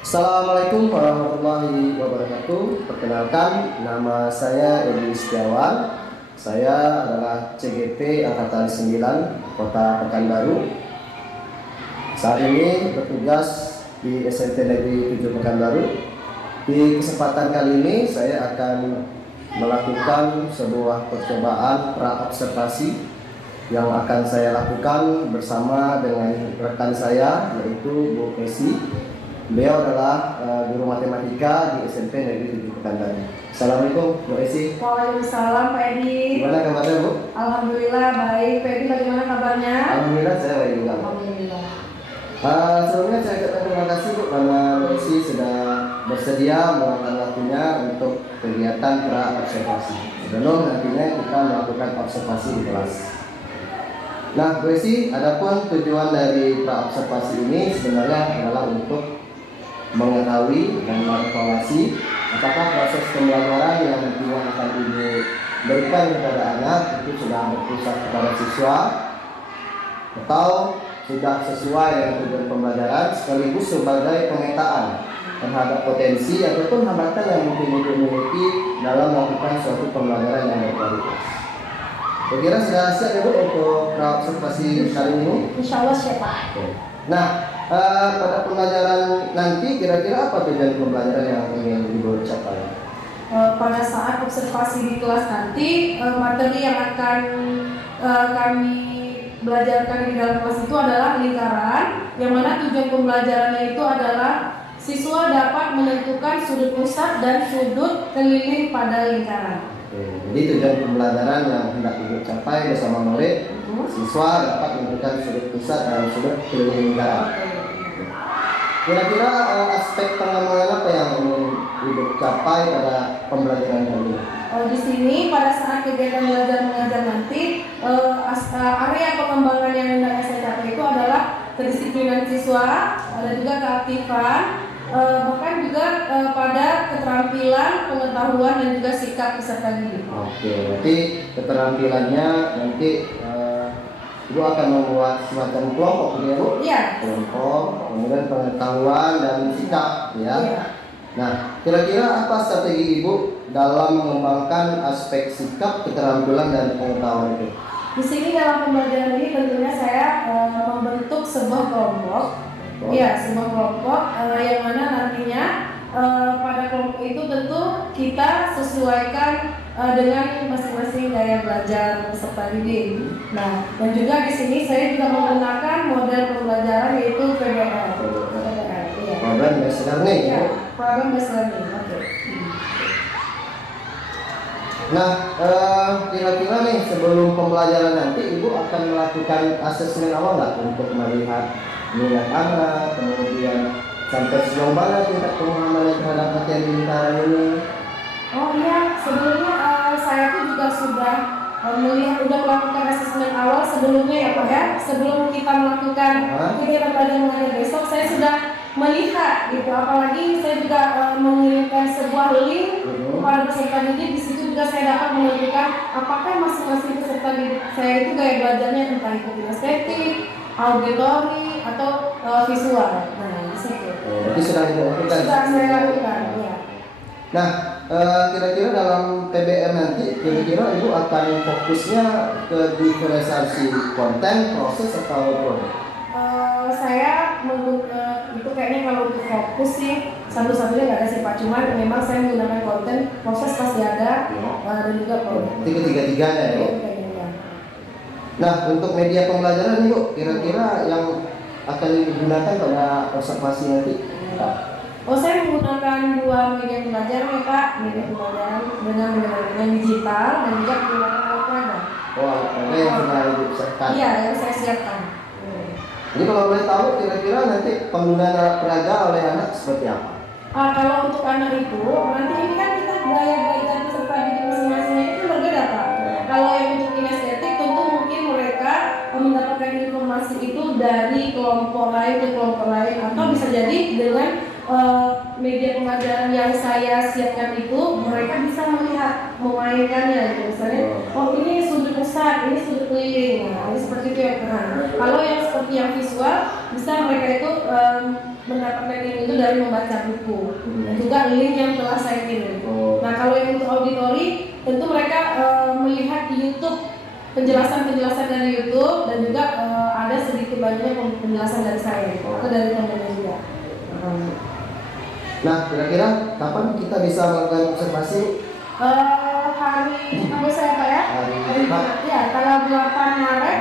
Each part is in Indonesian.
Assalamualaikum warahmatullahi wabarakatuh. Perkenalkan, nama saya Edi Setiawan. Saya adalah CGP Angkatan 9 Kota Pekanbaru. Saat ini bertugas di SMP Negeri 7 Pekanbaru. Di kesempatan kali ini saya akan melakukan sebuah percobaan pra-observasi yang akan saya lakukan bersama dengan rekan saya, yaitu Bu Esi. Beliau adalah guru matematika di SMP Negeri 7 Pekanbaru. Assalamualaikum Bu Esi. Waalaikumsalam Pak Edi. Gimana kabarnya Bu? Alhamdulillah baik. Pak Edi bagaimana kabarnya? Alhamdulillah saya baik juga. Alhamdulillah. Sebelumnya saya ucapkan terima kasih Bu karena Bu Esi sudah bersedia meluangkan waktunya untuk kegiatan pra-observasi. Sebelum nantinya kita melakukan observasi di kelas. Nah Bu Esi, adapun tujuan dari pra-observasi ini sebenarnya adalah untuk mengetahui dan mengevaluasi apakah proses pembelajaran yang nantinya akan Ibu berikan kepada anak itu sudah berpusat kepada siswa atau sudah sesuai dengan tujuan pembelajaran, sekaligus sebagai pemetaan terhadap potensi ataupun hambatan yang mungkin Ibu miliki dalam melakukan suatu pembelajaran yang berkualitas. Kira-kira sudah siap ya Bu untuk observasi kali ini? Insya Allah siap Pak. Nah, pada pembelajaran nanti kira-kira apa tujuan pembelajaran yang ingin Ibu capai? Pada saat observasi di kelas nanti, materi yang akan kami belajarkan di dalam kelas itu adalah lingkaran, yang mana tujuan pembelajarannya itu adalah siswa dapat menentukan sudut pusat dan sudut keliling pada lingkaran. Jadi tujuan pembelajaran yang hendak Ibu capai bersama murid, siswa dapat menentukan sudut pusat dan sudut keliling lingkaran. Kira-kira aspek pengembangan apa yang ingin Ibu capai pada pembelajaran kali ini? Di sini pada saat kegiatan belajar mengajar nanti, area pengembangan yang hendak saya capai itu adalah kedisiplinan siswa, ada juga keaktifan, bahkan juga pada keterampilan, pengetahuan dan juga sikap peserta didik. Oke, berarti keterampilannya nanti Ibu akan membuat semacam kelompok ya Bu? Iya. Kelompok, kemudian pengetahuan dan sikap ya. Iya. Nah, kira-kira apa strategi Ibu dalam mengembangkan aspek sikap, keterampilan dan pengetahuan itu? Di sini dalam pembelajaran ini tentunya saya membentuk sebuah kelompok. Iya, sebuah kelompok yang mana nantinya pada kelompok itu tentu kita sesuaikan dengan masing-masing gaya belajar peserta didik. Nah, dan juga di sini saya juga menggunakan model pembelajaran yaitu PBL. Iya. Program based learning ya. Program based learning. Oke. Nah, kira-kira nih sebelum pembelajaran nanti Ibu akan melakukan asesmen awal nggak untuk melihat minat anak, kemudian sampai sejauh mana tingkat pemahaman terhadap materi lingkaran ini? Oh iya, sebelumnya saya tuh juga sudah melakukan asesmen awal sebelumnya ya Pak ya. Sebelum kita melakukan kegiatan belajar mengajar besok, saya sudah melihat gitu. Apalagi saya juga mengirimkan sebuah link kepada peserta didik. Di situ juga saya dapat menentukan apakah masing-masing peserta didik saya itu gaya belajarnya entah itu kinestetik, auditori atau visual. Nah, di situ. Jadi sudah dilakukan. Sudah saya lakukan, ya. Nah, kira-kira dalam PBM nanti, kira-kira Ibu akan fokusnya ke diferensiasi konten, proses atau produk? Saya itu kayaknya kalau untuk fokus sih satu-satunya nggak ada sih Pak. Cuman memang saya menggunakan konten, proses pasti ada, dan juga produk. Itu ketiga-tiganya ya. Nah, untuk media pembelajaran Ibu, kira-kira yang akan digunakan pada observasi nanti? Saya menggunakan dua media pembelajaran ya Pak. Media pembelajaran dengan digital dan juga menggunakan alat peraga. Ada yang sudah Ibu siapkan? Iya, yang saya siapkan. Jadi kalau boleh tahu kira-kira nanti penggunaan alat peraga oleh anak seperti apa? Kalau untuk anak itu, nanti ini kan kita gaya belajar peserta didik saya siapkan itu, mereka bisa melihat, memainkannya gitu. Misalnya, oh ini sudut besar, ini sudut keliling, nah, ini seperti itu ya. Nah, kalau yang seperti yang visual, bisa mereka itu mendapatkan ilmu itu dari membaca buku dan juga link yang telah saya kirim. Nah, kalau yang untuk auditori, tentu mereka melihat di YouTube penjelasan-penjelasan dari YouTube dan juga ada sedikit banyaknya penjelasan dari saya atau dari teman-teman juga. Nah, kira-kira kapan kita bisa melakukan observasi? Hari apa saya Pak ya? Hari ya, tanggal 8 Maret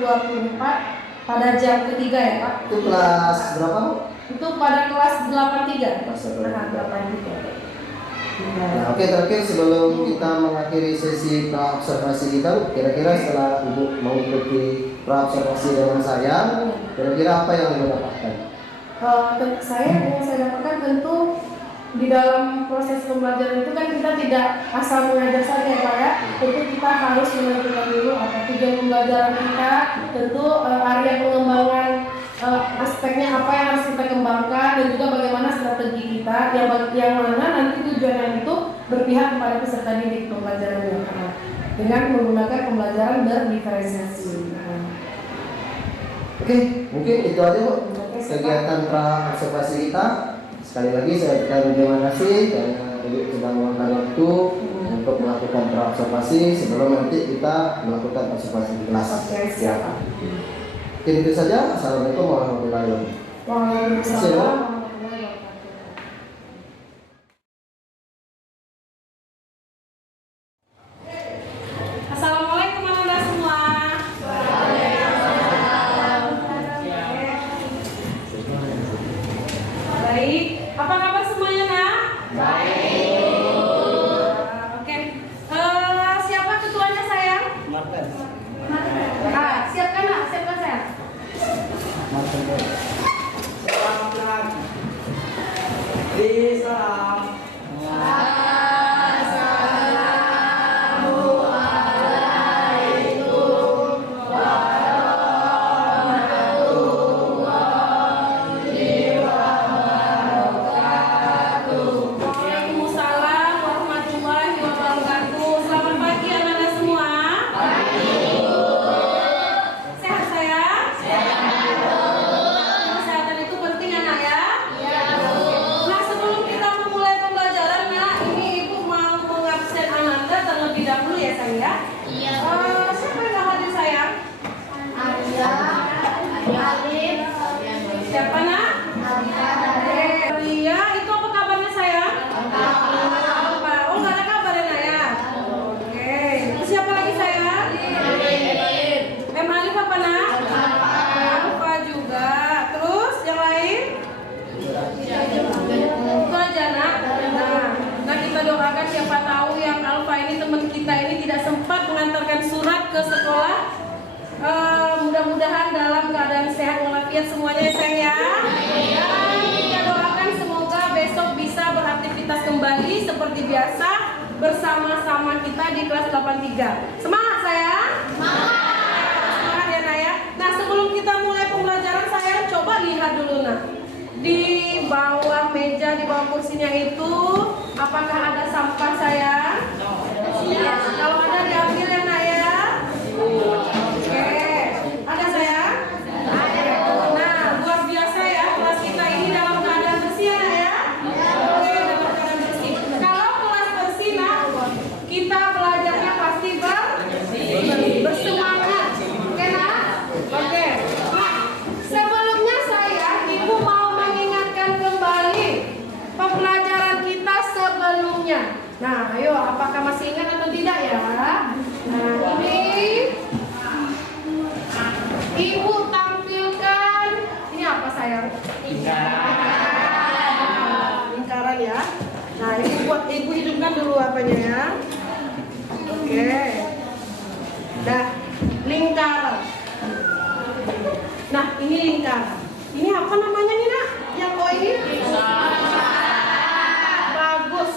2024 pada jam ketiga ya Pak. Itu kelas berapa? Itu pada kelas 83. Kelas 83. Nah, oke, terakhir sebelum kita mengakhiri sesi pra-observasi kita, kira-kira setelah Ibu mengikuti pra-observasi dengan saya, kira-kira apa yang Ibu dapatkan? Yang saya dapatkan tentu di dalam proses pembelajaran itu kan kita tidak asal mengajar saja ya Pak ya. Tentu kita harus menentukan dulu apa tujuan pembelajaran kita. Tentu area pengembangan aspeknya apa yang harus kita kembangkan dan juga bagaimana strategi kita yang mana nanti tujuannya itu berpihak kepada peserta didik pembelajaran dengan menggunakan pembelajaran berdiferensiasi. Oke, mungkin itu aja Bu kegiatan pra-observasi kita. Sekali lagi saya ucapkan terima kasih karena Ibu sudah meluangkan waktu untuk melakukan pra-observasi sebelum nanti kita melakukan observasi di kelas. Oke, siap. Mungkin itu saja. Assalamualaikum warahmatullahi wabarakatuh. Waalaikumsalam. Assalamualaikum anak-anak semua. Baik, apa kabar semuanya nak? Baik. Oke, siapa ketuanya sayang? Siapkan nak, siapkan sayang. Waalaikumsalam warahmatullahi wabarakatuh. Selamat pagi anak-anak semua. Sehat sayang? Kesehatan itu penting anak ya? Nah, sebelum kita memulai pembelajaran ya, ini ibu mau mengabsen Ananda terlebih dahulu ya sayang ya? Siapa yang gak hadir sayang? Siapa nak? Ria, itu apa kabarnya sayang? Apa? Oh nggak ada kabar ya nak ya? Oke, terus siapa lagi sayang? Alif apa nak? Alfa juga. Terus yang lain? Itu aja nak. Nah kita doakan siapa tahu yang Alfa ini teman kita ini tidak sempat mengantarkan surat ke sekolah. Mudah-mudahan dalam keadaan sehat walafiat semuanya ya sayang ya. Dan kita doakan semoga besok bisa beraktivitas kembali seperti biasa bersama-sama kita di kelas 83. Semangat sayang. Semangat ya nak ya. Nah sebelum kita mulai pembelajaran sayang coba lihat dulu nak. Di bawah meja, di bawah kursinya itu apakah ada sampah sayang? Iya. Kalau ada diambil ya nak ya. Oke. Ada sayang? Nah luar biasa ya kelas kita ini dalam keadaan bersih ya nak ya. Oke, dalam keadaan bersih. Kalau kelas bersih nak, kita belajarnya pasti bersemangat. Oke nak? Oke. Nah, sebelumnya saya ibu mau mengingatkan kembali pembelajaran kita sebelumnya. Nah, ayo apakah masih ingat atau tidak ya? Nah, ini ibu tampilkan ini apa sayang? Lingkaran ya. Nah, ibu hidupkan dulu apanya ya. Oke. Nah, lingkaran. Nah, ini lingkaran. Ini apa namanya nih nak? Yang O ini? Bagus.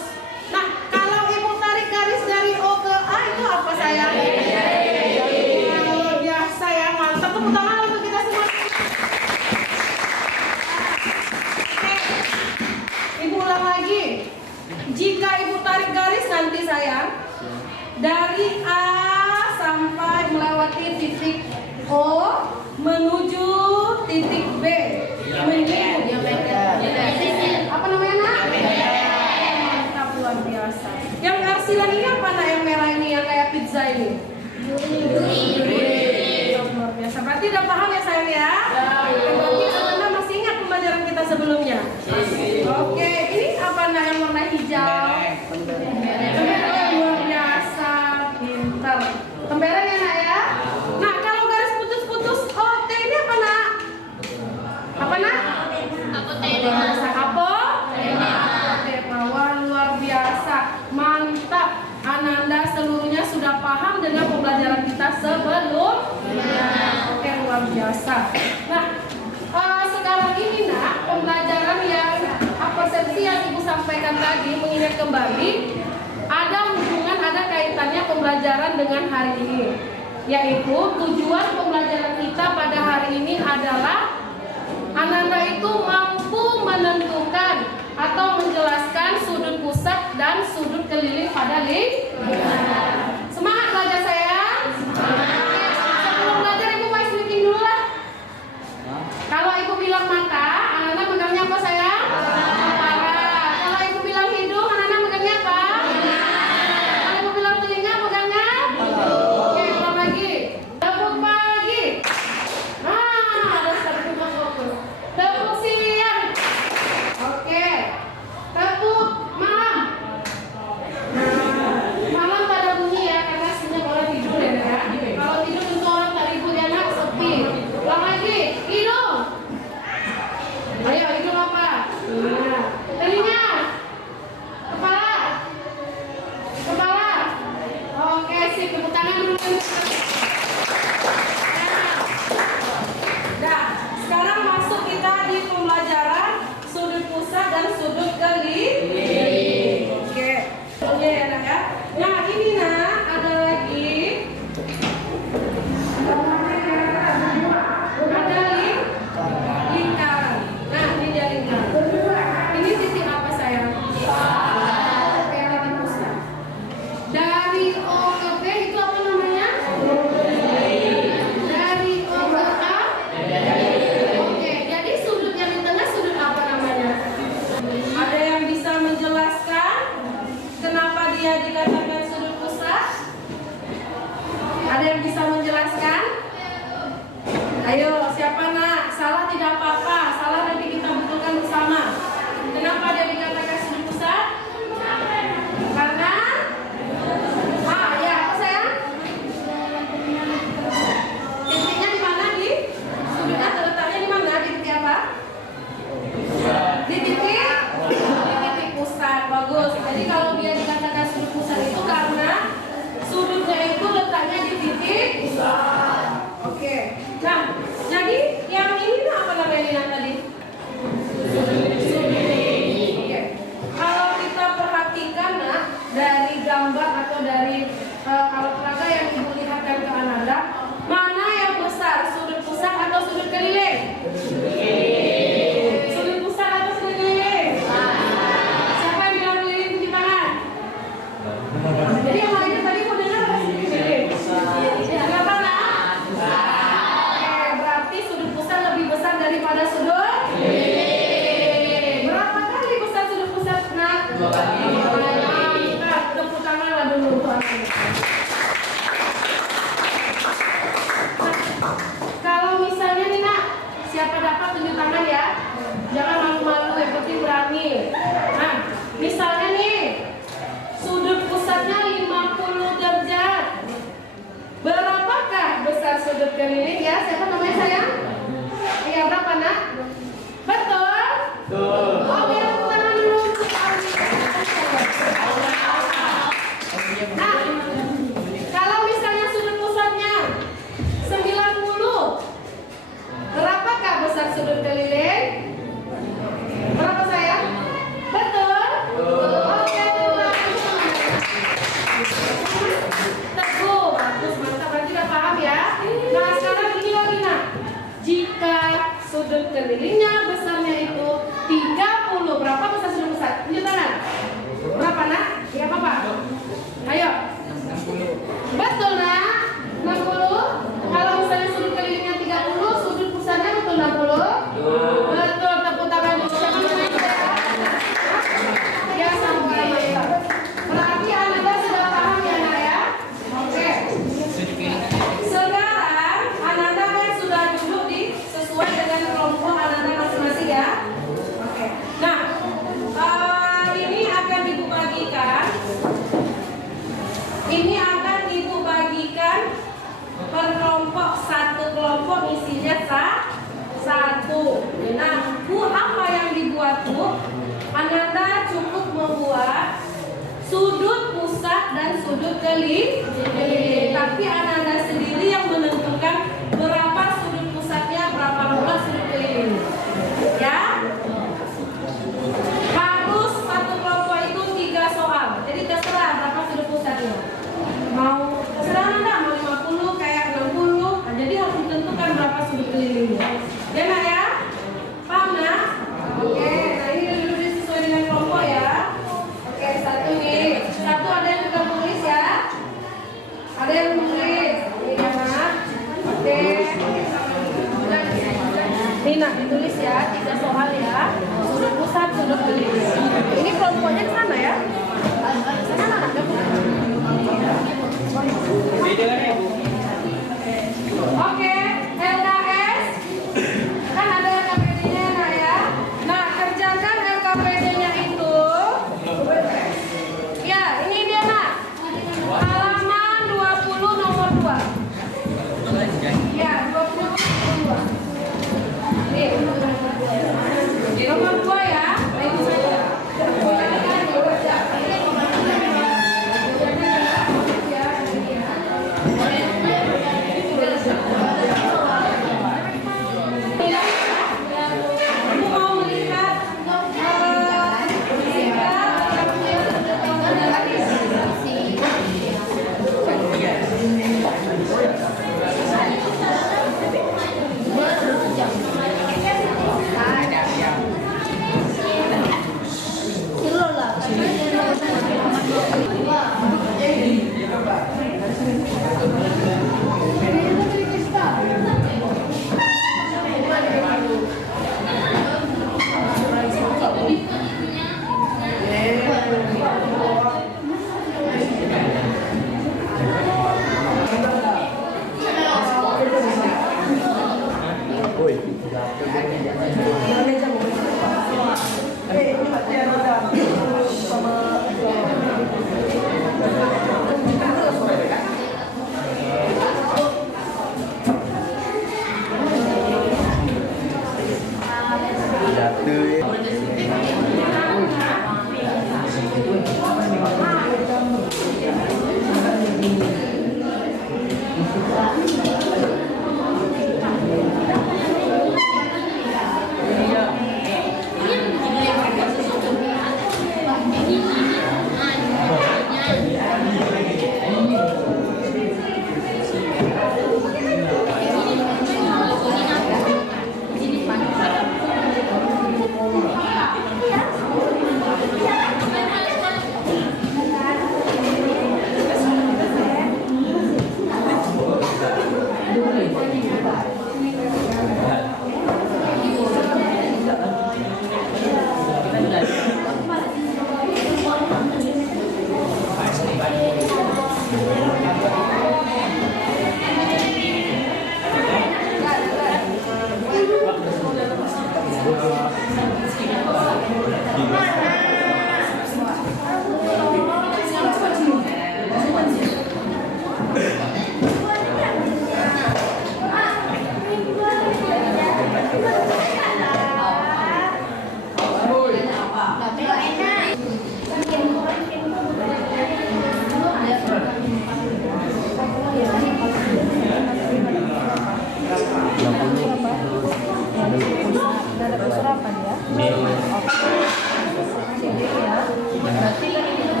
Nah, kalau ibu tarik garis dari O ke A itu apa sayang? Luar biasa ya, mantap. Tepuk tangan untuk kita semua. Oke. Ibu ulang lagi. dari A sampai melewati titik O menuju titik B. Apa namanya nak? Mantap, luar biasa. Yang arsilan ini apa nak? Yang merah ini yang kayak pizza ini? Luar biasa. Berarti udah paham ya sayang ya? Berarti Anda masih ingat pembelajaran kita sebelumnya? Oke, ini apa nak yang warna hijau? Luar biasa, pintar. Tempelan ya nak ya? Nah, kalau garis putus-putus, oke ini apa nak? Apa nak? Bahasa apa? Wah, luar biasa, mantap. Ananda seluruhnya sudah paham dengan pembelajaran kita sebelumnya. Oke, luar biasa. Nah, sekarang ini nak pembelajaran yang persepsi yang ibu sampaikan tadi, mengingat kembali ada hubungan, ada kaitannya pembelajaran dengan hari ini, yaitu tujuan pembelajaran kita pada hari ini adalah Ananda itu mampu menentukan atau menjelaskan sudut pusat dan sudut keliling pada lingkaran. Semangat belajar sayang. Sebelum belajar ibu wise meeting dulu lah. Kalau ibu bilang mata, Ananda megangnya apa sayang? Kepala. Kalau ibu bilang hidung, Ananda megangnya apa? Kalau ibu bilang telinga, megangnya? Oke, ulang lagi. Tepuk pagi. Nah, ada satu fokus. Tepuk siang. Oke. Tepuk malam. Malam pada bunyi ya, karena senyap orang tidur ya, ya. Kalau tidur tentu orang tak ribut ya nak, sepi. Ulang lagi, hidung. Ayo, hidung apa? Nah, telinga. Kepala. Kepala. Oke, sip, tepuk tangan dulu. Nah, sekarang masuk kita di pembelajaran sudut pusat dan sudut keliling. Oke. Oke ya nak ya. Nah ini nak ada lagi. Ada lingkaran. Nah ini dia lingkaran. Ini titik apa sayang? Oke, lagi pusat. Dari O ke B itu apa namanya? Dari O ke A. Oke, jadi sudut yang di tengah sudut apa namanya? Ada yang bisa menjelaskan kenapa dia dikatakan sudut pusat? Ada yang bisa menjelaskan? Ayo, siapa nak? Salah tidak apa-apa, salah nanti kita betulkan bersama. Kenapa dia dikatakan sudut pusat? Karena ya apa sayang? Titiknya di mana di? Sudutnya terletaknya di mana? Di titik apa? Di titik pusat. Bagus. Jadi kalau dia dikatakan sudut pusat itu karena sudutnya itu letaknya di titik pusat. Oke. Nah, jadi yang ini apa namanya tadi? Oke. Kalau kita perhatikan nah, dari gambar atau dari alat peraga yang ibu lihatkan ke Ananda, mana yang besar, sudut pusat atau sudut keliling? Sudut pusat atau sudut keliling? Siapa yang bilang keliling tunjuk tangan? Jadi yang lain tadi mau dengar apa sudut keliling? Kenapa nak? Oke, berarti sudut pusat lebih besar daripada sudut keliling. Berapa kali besar sudut pusat nak? 2 kali. Nah, tepuk tangan lah dulu. Kalau misalnya nih nak, siapa dapat tunjuk tangan ya? Jangan malu-malu, yang penting berani. Nah, misalnya nih, sudut pusatnya 50 derajat. Berapakah besar sudut keliling ya? Siapa namanya sayang? Iya, berapa nak? Betul? Betul. Oke, tepuk tangan dulu. Nah, isinya satu. Nah, Bu, apa yang dibuat, Bu? Ananda cukup membuat sudut pusat dan sudut keliling. Tapi Ananda sendiri yang menentukan berapa sudut pusatnya, berapa pula sudut keliling. Ya. Harus satu kelompok itu 3 soal. Jadi terserah berapa sudut pusatnya. Mau terserah Anda mau 50 kayak 60. Nah, jadi harus ditentukan berapa sudut kelilingnya. Ya, Nak ya? Paham, Nak? Oke, nah ini dulu sesuai dengan kelompok ya. Oke, satu nih. Satu ada yang sudah menulis ya? Ada yang menulis. Ini ya, Nak. Oke. Ini Nak ditulis ya, 3 soal ya. Sudut pusat, sudut keliling. Ini kelompoknya di sana ya? Sana Nak, Oke, LKS kan ada LKPD-nya Nak ya. Nah, kerjakan LKPD-nya itu. Ya, ini dia Nak. Halaman 20 nomor 2. Ya, 20 nomor 2. Nih, nomor 2 ya. Baik saja.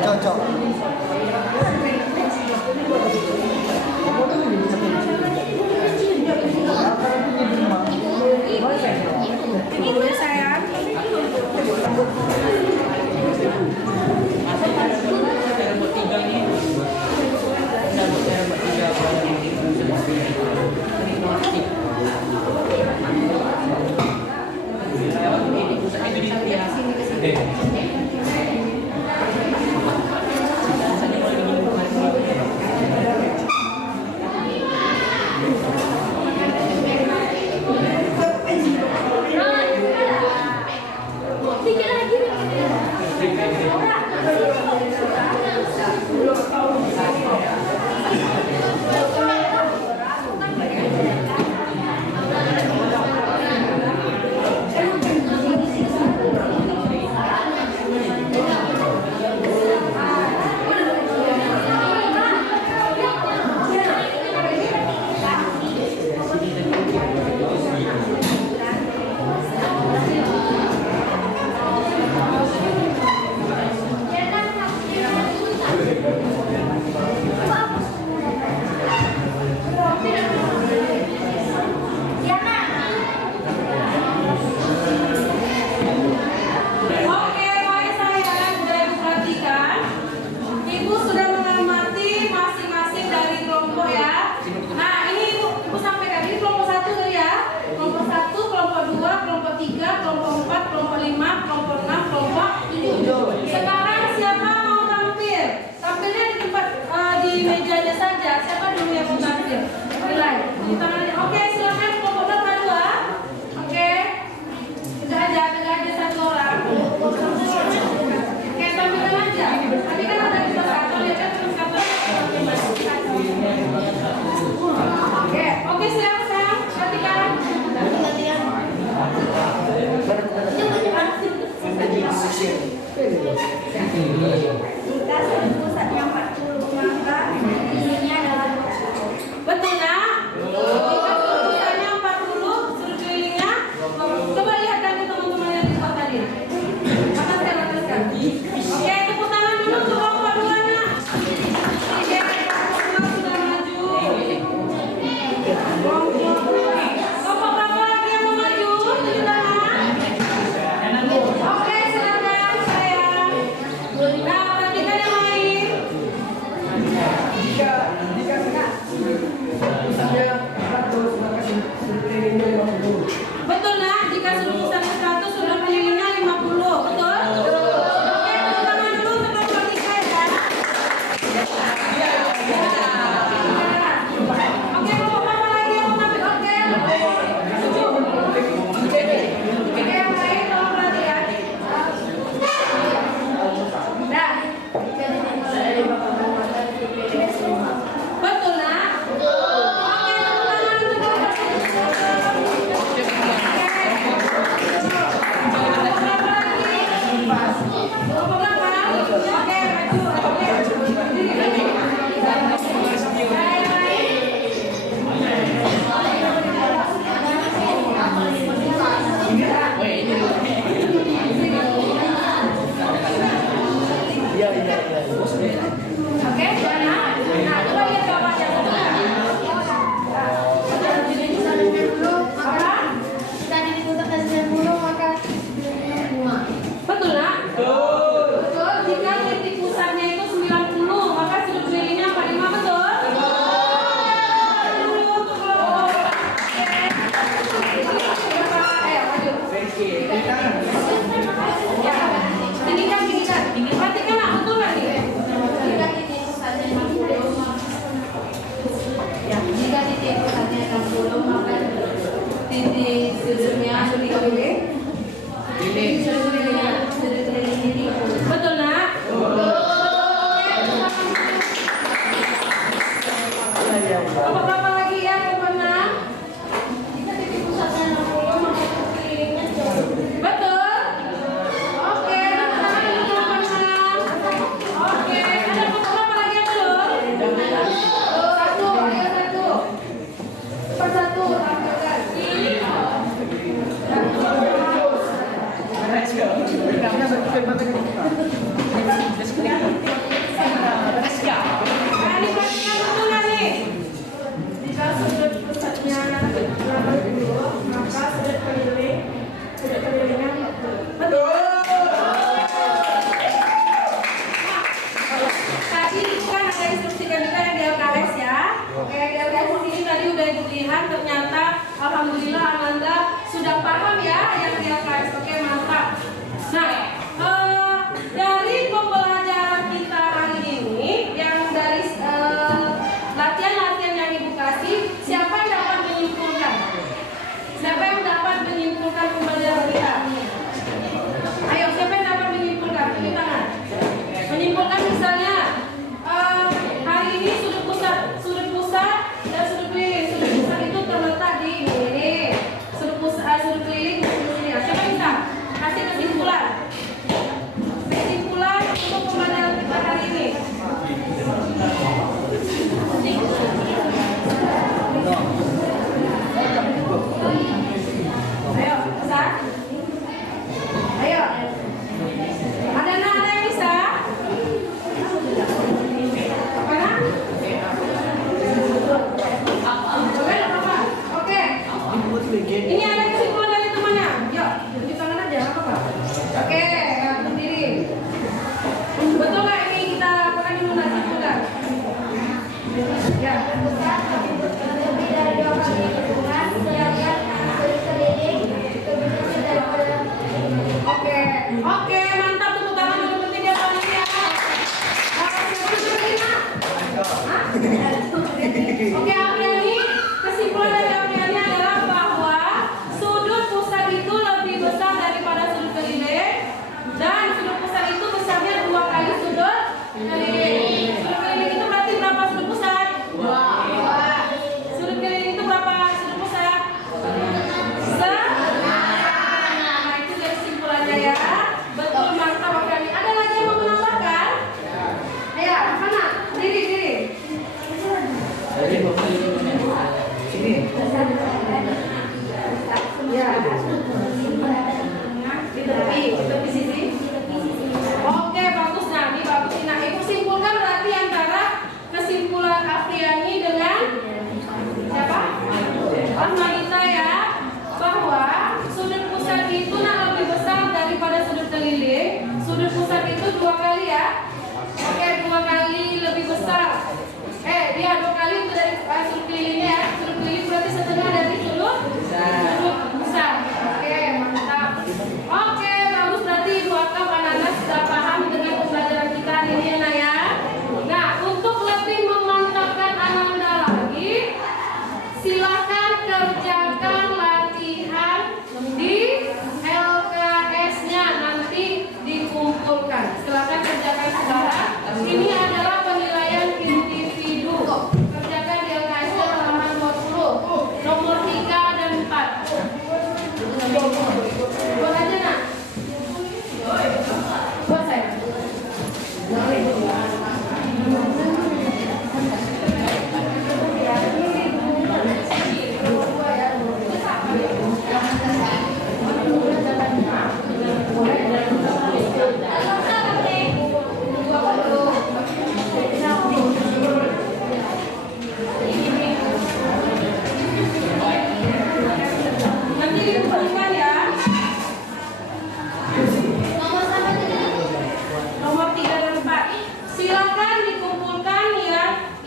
Cocok.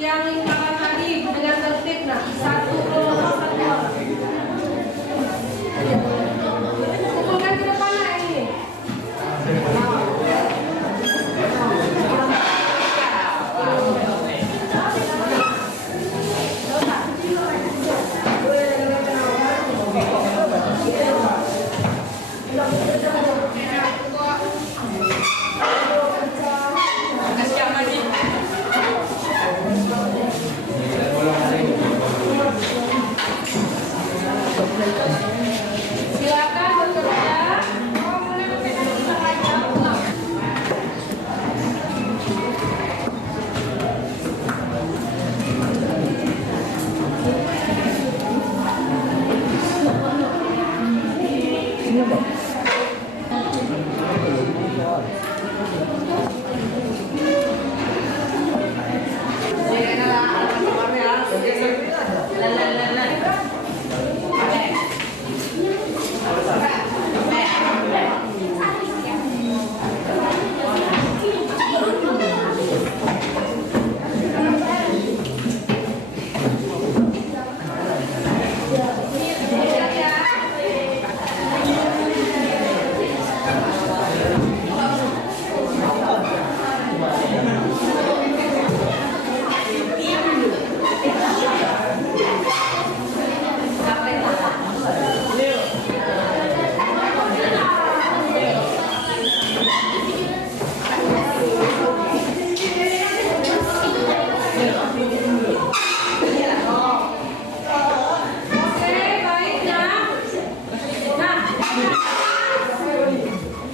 yang lingkaran tadi dengan tertib. Nah, satu orang. Pukulkan ke depan nah ini. Silakan bekerja.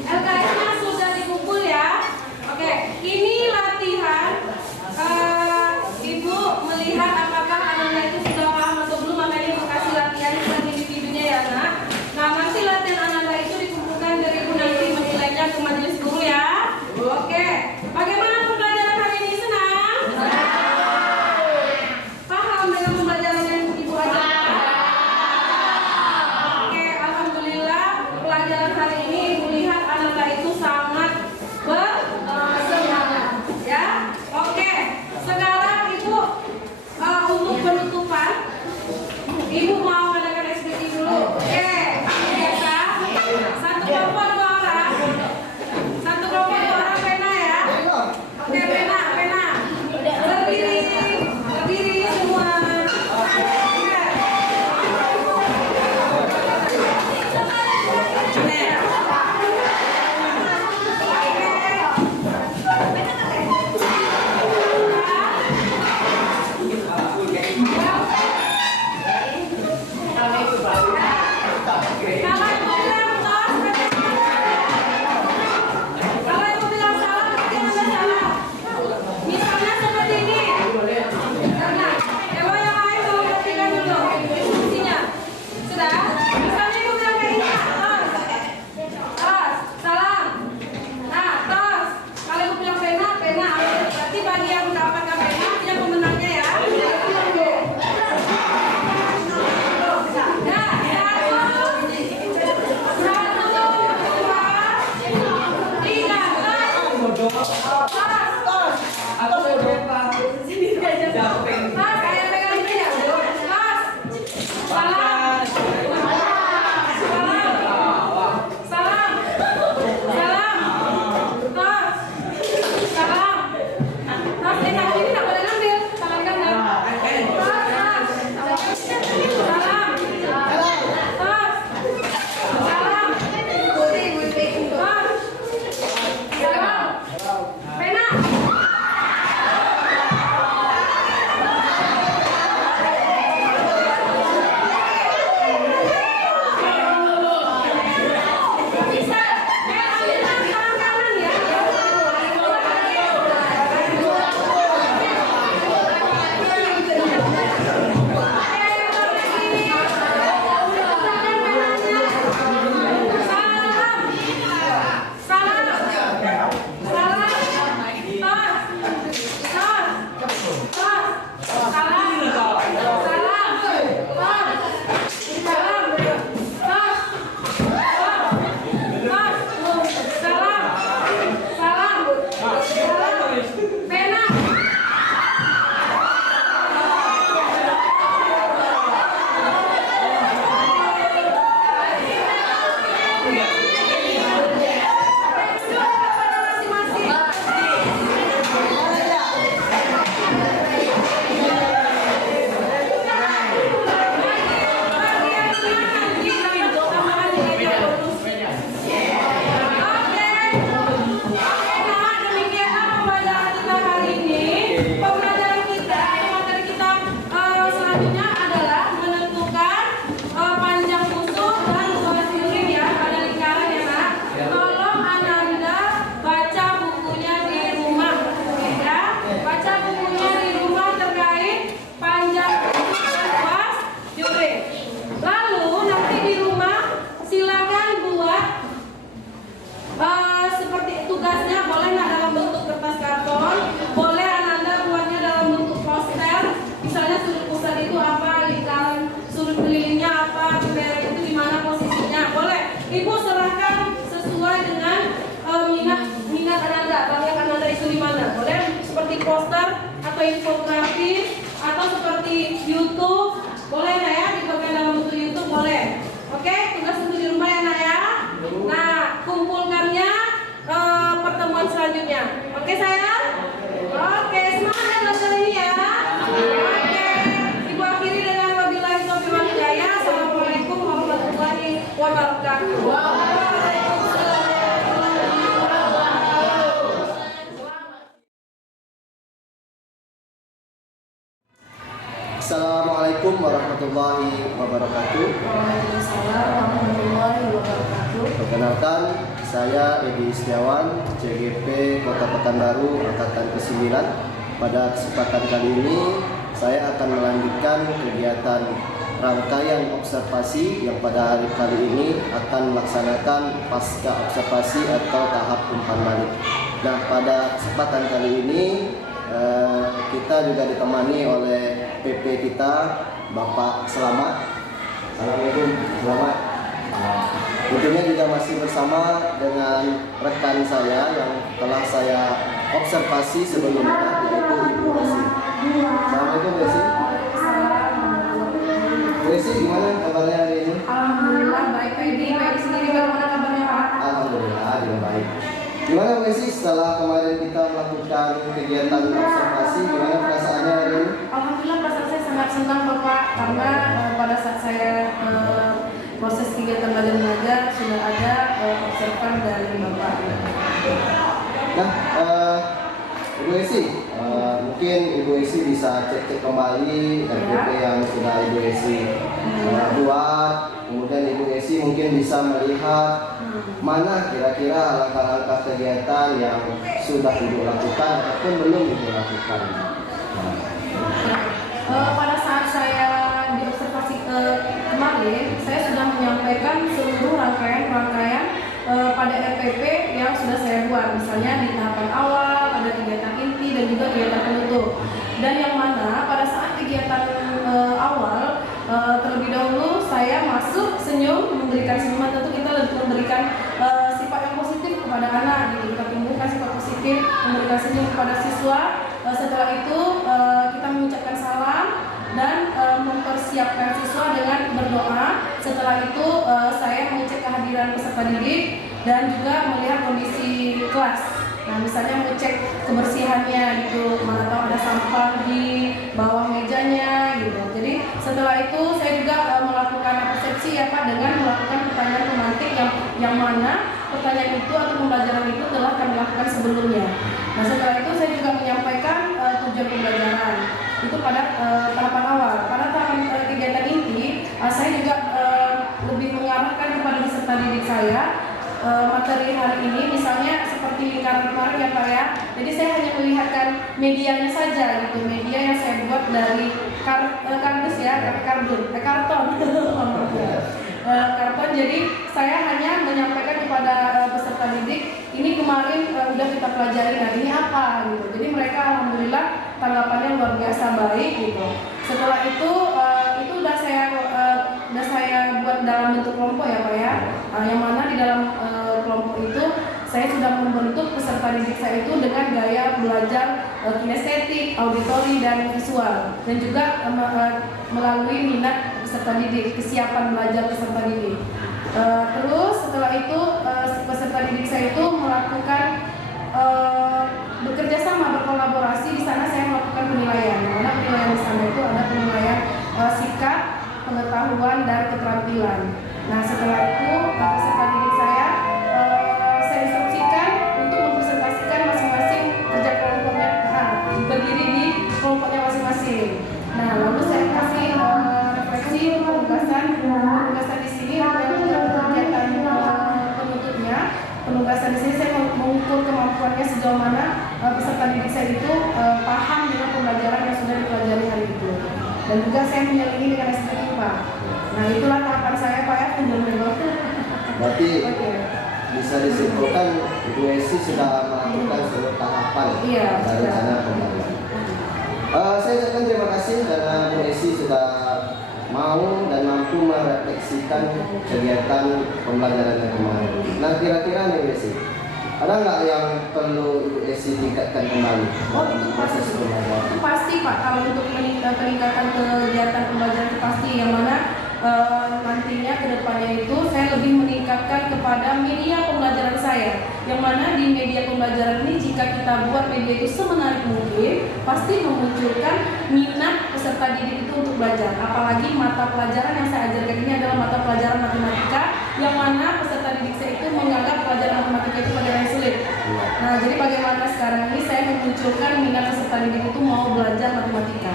LKS-nya sudah dikumpul ya. Oke, ini latihan. Ibu melihat apakah anaknya itu sudah paham atau belum, makanya ibu kasih latihan per individunya ya nak. Nah, nanti latihan anak itu dikumpulkan dari ibu nanti menilainya ke majelis guru ya. Oke, bagaimana pembelajaran hari ini, senang? Paham dengan pembelajaran yang ibu ajarkan? Oke, alhamdulillah pelajaran hari ini ibu lihat anak itu sangat bersemangat ya. Oke, sekarang ibu untuk penutupan ibu mau adakan SBI dulu. Oke, biasa satu kelompok dua orang, satu kelompok dua orang pena ya. Oke, pena berdiri semua. Kalau ibu bilang salah, berarti Anda salah. Misalnya seperti ini. Karena coba yang lain mau perhatikan dulu instruksinya. Sudah? Misalnya ibu bilang kayak ini, tos, salam. Nah, tos. Kalau ibu bilang pena, berarti bagi yang mendapatkan pena, dia pemenangnya ya. YouTube, boleh nak ya, dibagikan dalam bentuk YouTube boleh. Oke, tugas untuk di rumah ya nak ya. Nah, kumpulkannya pertemuan selanjutnya. Oke sayang? Oke, semangat ya belajar ini ya. Oke, ibu akhiri dengan wabillahi taufiq wal hidayah. Assalamualaikum warahmatullahi wabarakatuh. Assalamualaikum warahmatullahi wabarakatuh. Waalaikumsalam warahmatullahi wabarakatuh. Perkenalkan, saya Edi Setiawan, CGP Kota Pekanbaru Angkatan ke-9. Pada kesempatan kali ini, saya akan melanjutkan kegiatan rangkaian observasi yang pada hari kali ini akan melaksanakan pasca observasi atau tahap umpan balik. Nah, pada kesempatan kali ini kita juga ditemani oleh PP kita, Bapak Selamat. Assalamualaikum, Selamat. Tentunya juga masih bersama dengan rekan saya yang telah saya observasi sebelumnya, yaitu Ibu Resi. Assalamualaikum, Resi. Resi, gimana kabarnya hari ini? Alhamdulillah baik, Feby. Baik sendiri bagaimana kabarnya Pak? Alhamdulillah juga baik. Gimana Resi setelah kemarin kita melakukan kegiatan observasi, gimana perasaannya hari ini? Alhamdulillah perasaan saya sangat senang Bapak, karena pada saat saya proses kegiatan belajar mengajar sudah ada observan dari Bapak. Nah, Ibu Esi, mungkin Ibu Esi bisa cek kembali RPP yang sudah Ibu Esi buat. Kemudian Ibu Esi mungkin bisa melihat mana kira-kira langkah-langkah kegiatan yang sudah Ibu lakukan ataupun belum Ibu lakukan. Pada saat saya diobservasi kemarin, saya sudah menyampaikan seluruh rangkaian pada RPP yang sudah saya buat. Misalnya di tahapan awal, ada kegiatan inti dan juga kegiatan penutup. Dan yang mana pada saat kegiatan awal, terlebih dahulu saya masuk senyum, memberikan senyuman. Tentu kita lebih memberikan sifat yang positif kepada anak, gitu. Kita tumbuhkan sifat positif, memberikan senyum kepada siswa. Setelah itu kita mengucapkan salam dan mempersiapkan siswa dengan berdoa. Setelah itu saya mengecek kehadiran peserta didik dan juga melihat kondisi kelas. Nah, misalnya mengecek kebersihannya gitu, mana tahu ada sampah di bawah mejanya gitu. Jadi setelah itu saya juga melakukan persepsi ya Pak, dengan melakukan pertanyaan pemantik yang mana pertanyaan itu atau pembelajaran itu telah kami lakukan sebelumnya. Nah, setelah itu saya juga menyampaikan tujuan pembelajaran itu pada tahapan awal. Pada tahapan kegiatan inti, saya juga lebih mengarahkan kepada peserta didik saya materi hari ini, misalnya seperti lingkaran kemarin ya Pak ya. Jadi saya hanya melihatkan medianya saja gitu, media yang saya buat dari kardus ya, karton. Karton. Jadi saya hanya menyampaikan kepada peserta didik, ini kemarin udah kita pelajari, nah ini apa gitu. Jadi mereka alhamdulillah tanggapannya luar biasa baik gitu. Setelah itu udah saya buat dalam bentuk kelompok ya Pak ya. Yang mana di dalam kelompok itu saya sudah membentuk peserta didik saya itu dengan gaya belajar kinestetik, auditori dan visual, dan juga melalui minat peserta didik, kesiapan belajar peserta didik. Terus setelah itu peserta didik saya itu melakukan bekerja sama, berkolaborasi. Di sana saya melakukan penilaian. Mana penilaian di sana itu ada penilaian sikap, pengetahuan dan keterampilan. Nah, setelah itu peserta didik saya instruksikan untuk mempresentasikan masing-masing kerja kelompoknya, berdiri di kelompoknya masing-masing. Nah, lalu saya kasih refleksi penugasan di sini untuk kegiatan penutupnya. Penugasan di sini saya mengukur kemampuannya sejauh mana peserta didik saya itu paham dengan pembelajaran yang sudah dipelajari hari itu. Dan juga saya menyelingi dengan SPI Pak. Nah, itulah tahapan saya Pak ya, Berarti bisa disimpulkan Ibu Esi sudah melakukan seluruh tahapan dari rencana pembelajaran. Saya ucapkan terima kasih karena Ibu Esi sudah mau dan mampu merefleksikan kegiatan pembelajaran yang kemarin. Nah, kira-kira nih Ibu Esi, Ada nggak yang perlu Ibu Esi tingkatkan kembali? Oh, itu pasti. Itu pasti Pak. Kalau untuk peningkatan kegiatan pembelajaran itu pasti, yang mana nantinya kedepannya itu saya lebih meningkatkan kepada media pembelajaran saya, yang mana di media pembelajaran ini jika kita buat media itu semenarik mungkin pasti memunculkan minat peserta didik itu untuk belajar. Apalagi mata pelajaran yang saya ajarkan ini adalah mata pelajaran matematika, yang mana peserta didik saya itu menganggap pelajaran matematika itu pelajaran yang sulit. Nah, jadi bagaimana sekarang ini saya memunculkan minat peserta didik itu mau belajar matematika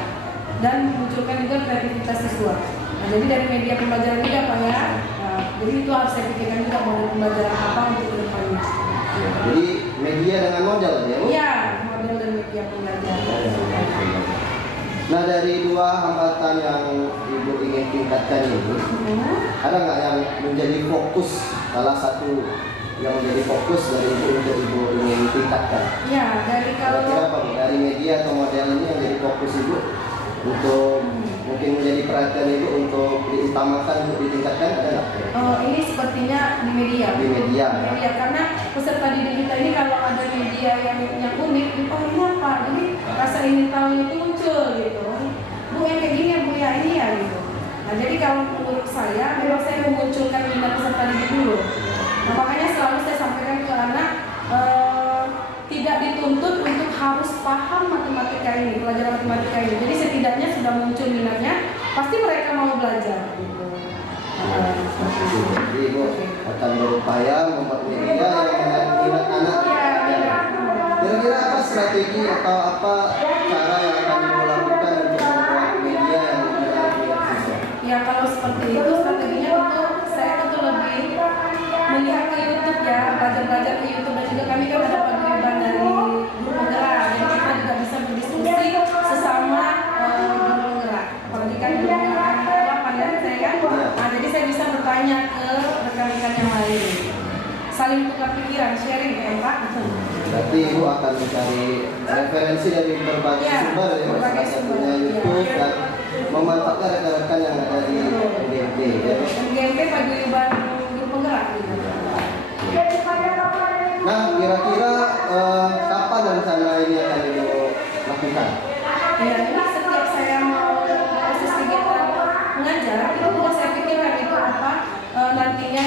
dan memunculkan juga kreativitas siswa. Nah, jadi dari media pembelajaran juga Pak ya. Nah, jadi itu harus saya pikirkan juga model pembelajaran apa untuk kedepannya. Jadi media dengan model ya Bu? Iya, model dan media pembelajaran. Nah, dari dua hambatan yang Ibu ingin tingkatkan ini, ada nggak yang menjadi fokus, salah satu yang menjadi fokus dari Ibu untuk Ibu ingin tingkatkan? Ya, dari kalau Kira-kira apa Bu? Dari media atau model ini yang jadi fokus Ibu untuk mungkin menjadi perhatian Ibu untuk diutamakan, untuk ditingkatkan, ada nggak? ini sepertinya di media. Di media. Di media, karena peserta didik kita ini kalau ada media yang unik, oh ini apa? Jadi rasa ingin tahu itu muncul gitu. Bu yang kayak gini ya Bu ya, ini ya gitu. Nah, jadi kalau menurut saya memang saya memunculkan minat peserta didik dulu. Nah, makanya selalu saya sampaikan ke anak, tidak dituntut untuk harus paham matematika ini, pelajaran matematika ini. Jadi setidaknya sudah muncul minatnya, pasti mereka mau belajar. Jadi Ibu akan berupaya membuat media yang menarik minat anak. Kira-kira apa strategi atau apa cara yang akan Ibu lakukan untuk membuat media yang menarik minat siswa? Ya, kalau seperti itu strateginya tentu saya tentu lebih melihat ke YouTube ya, belajar ke YouTube, dan juga kami kan ada paguyuban dari guru penggerak, jadi kita juga bisa berdiskusi sesama guru penggerak. Apalagi kan guru penggerak pandai saya kan, nah, jadi saya bisa bertanya ke rekan-rekan yang lain, saling tukar pikiran, sharing ya Pak. Berarti Ibu akan mencari referensi dari berbagai sumber ya, salah satunya YouTube dan memanfaatkan rekan-rekan yang ada di MGMP ya. MGMP paguyuban guru penggerak. Nah, kira-kira kapan rencana ini akan Ibu lakukan? Ya, ini setiap saya mau proses kegiatan mengajar, itu juga saya pikirkan itu apa nantinya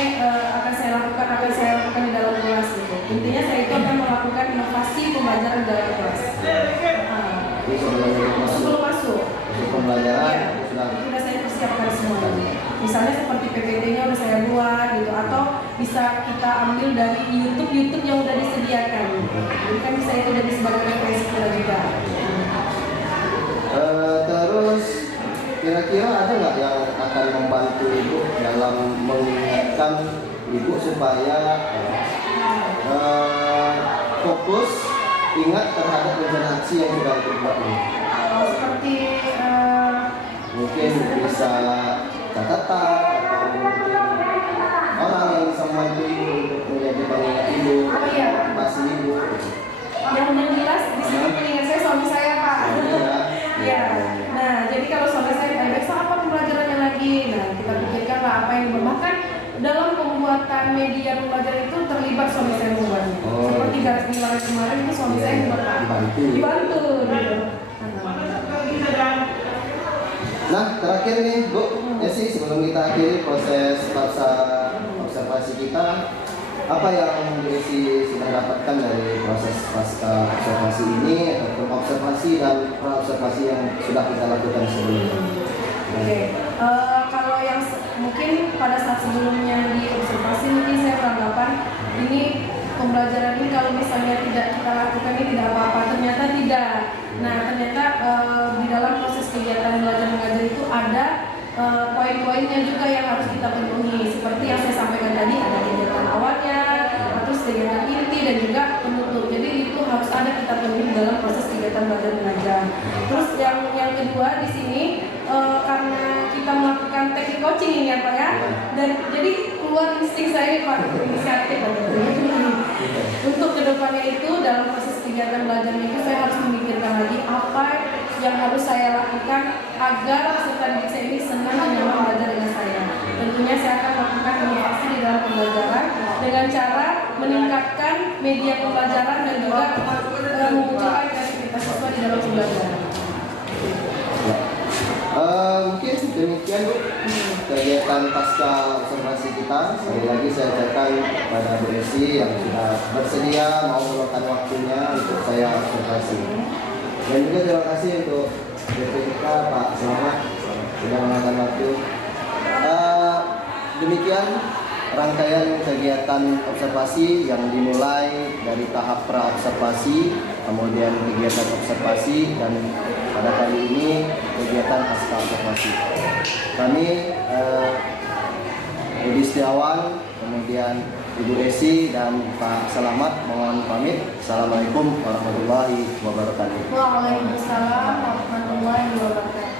akan saya lakukan di dalam kelas gitu. Intinya saya itu akan melakukan inovasi pembelajaran dalam kelas. Jadi sebelum masuk pembelajaran sudah saya persiapkan semuanya. Misalnya seperti PPT-nya udah saya buat gitu, atau bisa kita ambil dari YouTube yang udah disediakan. Jadi kan bisa itu jadi sebagai referensi kita juga. Terus kira-kira ada nggak yang akan membantu Ibu dalam mengingatkan Ibu supaya fokus ingat terhadap rencana aksi yang sudah Ibu buat ini? Seperti mungkin bisa catatan atau mungkin orang yang bisa membantu Ibu untuk menjadi pengingat Ibu, motivasi Ibu. Yang jelas di sini pengingat saya suami saya Pak. Ya. Nah, jadi kalau suami saya besok apa pembelajarannya lagi? Nah, kita pikirkan lah apa yang bahkan dalam pembuatan media pembelajaran itu terlibat suami saya membuatnya. Seperti garis nilai kemarin itu suami saya dibantu gitu. Nah, terakhir nih Bu Esi, sebelum kita akhiri proses masa observasi kita, apa yang Bu Esi sudah dapatkan dari proses pasca observasi ini, ataupun observasi dan pra-observasi yang sudah kita lakukan sebelumnya? Oke, kalau yang mungkin pada saat sebelumnya di observasi mungkin saya beranggapan ini pembelajaran ini kalau misalnya tidak kita lakukan ini tidak apa-apa, ternyata tidak. Nah, ternyata di dalam proses kegiatan belajar mengajar itu ada poin-poinnya juga yang harus kita penuhi, seperti yang saya sampaikan tadi, ada kegiatan awalnya, terus kegiatan inti dan juga penutup. Jadi itu harus ada kita penuhi dalam proses kegiatan belajar mengajar. Terus yang kedua di sini karena kita melakukan teknik coaching ini ya Pak ya, dan jadi keluar insting saya Pak, inisiatif untuk kedepannya itu dalam proses kegiatan belajarnya itu saya harus memikirkan lagi apa yang harus saya lakukan agar peserta didik saya ini senang dan nyaman belajar dengan saya. Tentunya saya akan melakukan inovasi di dalam pembelajaran dengan cara meningkatkan media pembelajaran dan juga memunculkan kreativitas siswa di dalam pembelajaran. Mungkin demikian Bu kegiatan pasca observasi kita. Sekali lagi saya ucapkan pada Bu Esi yang sudah bersedia mau meluangkan waktunya untuk saya observasi. Dan juga terima kasih untuk BPK Pak Selamat sudah meluangkan waktu. Demikian rangkaian kegiatan observasi yang dimulai dari tahap pra-observasi, kemudian kegiatan observasi, dan pada kali ini kegiatan pasca observasi. Kami Budi Setiawan, kemudian Ibu Esi dan Pak Selamat mohon pamit. Assalamualaikum warahmatullahi wabarakatuh. Waalaikumsalam warahmatullahi wabarakatuh.